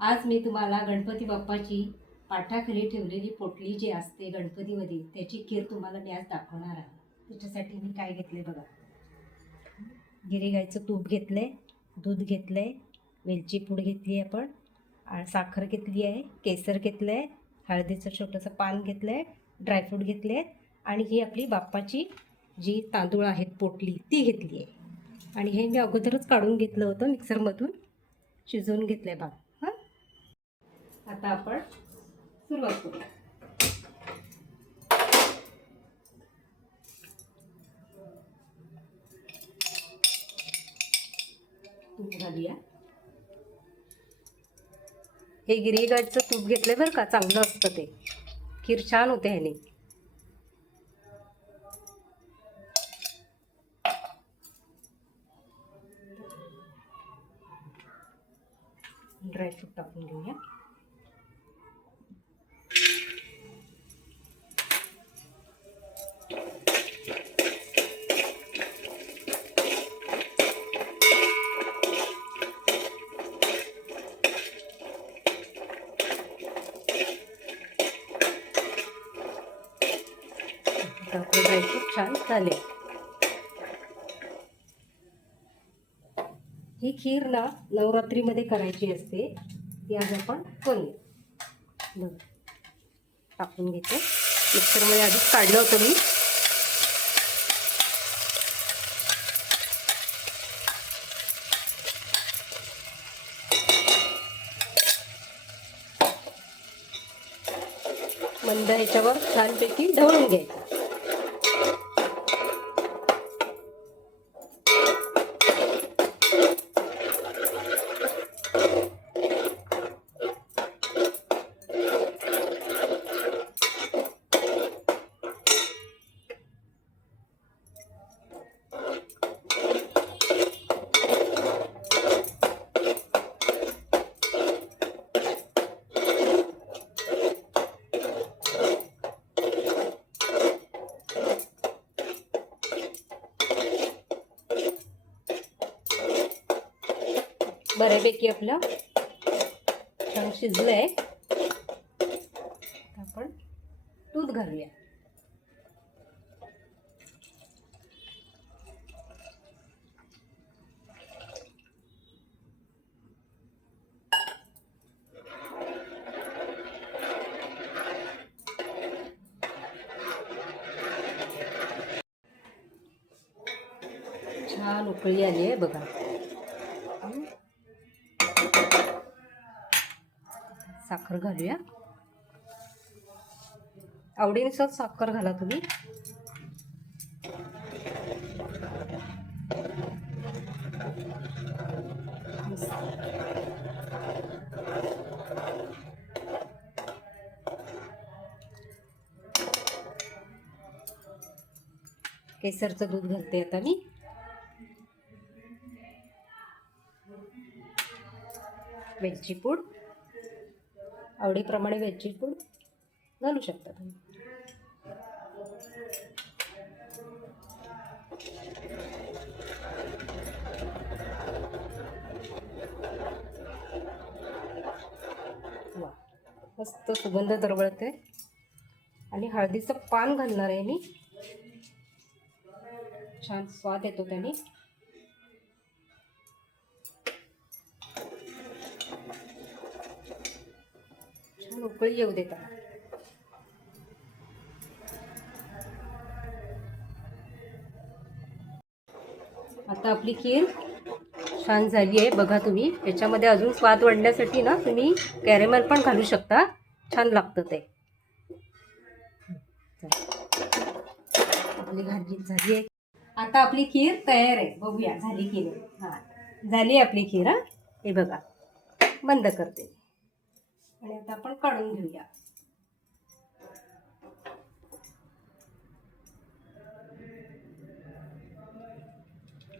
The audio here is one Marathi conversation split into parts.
आज मी तुम्हाला गणपती बाप्पाची पाटाखाली ठेवलेली पोटली जी असते गणपतीमध्ये त्याची खीर तुम्हाला मी आज दाखवणार आहे. त्याच्यासाठी मी काय घेतले बघा. गिरी गाईचं तूप घेतले, दूध घेतले, वेलची पूड घेतली आहे, आपण साखर घेतली आहे, केसर घेतलं आहे, हळदीचं छोटंसं पान घेतलं आहे, ड्रायफ्रूट घेतले आहेत आणि ही आपली बाप्पाची जी तांदूळ आहेत पोटली ती घेतली आहे. आणि हे मी अगोदरच काढून घेतलं होतं, मिक्सरमधून शिजवून घेतलं आहे बघा. आता आपण सुरुवात करूया. तूप घालूया. हे गिरी गाईचं तूप घेतलंय बरं का, चांगलं असतं ते, खीर छान होते ह्याने. ड्रायफ्रूट टाकून घेऊया. आपले ड्रायफ्रूट छान झाले. ही खीर ना नवरात्रीमध्ये करायची असते, ती आज आपण करूया. टाकून घेते मिक्सरमध्ये, आधीच काढलं होतं मी. मंद ह्याच्यावर छानपैकी ढवळून घ्यायचं. बऱ्यापैकी आपलं छान शिजलं आहे. आपण दूध घालूया. छान उकळी आली आहे बघा. साखर घालूया. आवडीनुसार साखर घाला तुम्ही. केसरचं दूध घालते आता मी. वेलची पूड, आवडीप्रमाणे वेलची पूड घालू शकता तुम्ही. वा, मस्त सुगंध दरवळते. आणि हळदीचं पान घालणार आहे मी, छान स्वाद येतो त्याने. छान उकळी येऊ देता. आता आपली खीर छान झाली आहे बघा. तुम्ही याच्यामध्ये अजून स्वाद वाढण्यासाठी ना तुम्ही कॅरेमल पण घालू शकता, छान लागतं ते. आपली भाजी झाली आहे. आता आपली खीर तयार आहे. बघूया झाली की नाही. हां, झाली आपली खीर. हां, हे बघा, बंद करते आणि आता आपण काढून घेऊया.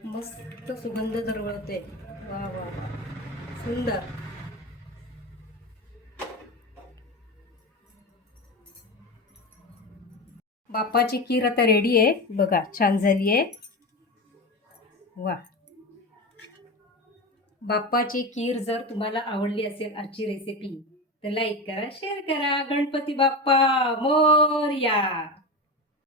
मस्त सुगंध दरवळते. वा वा वा, सुंदर. बाप्पाची खीर आता रेडी आहे बघा, छान झाली आहे. वा, बाप्पाची खीर जर तुम्हाला आवडली असेल आजची रेसिपी तर लाईक करा, शेअर करा. गणपती बाप्पा मोरया.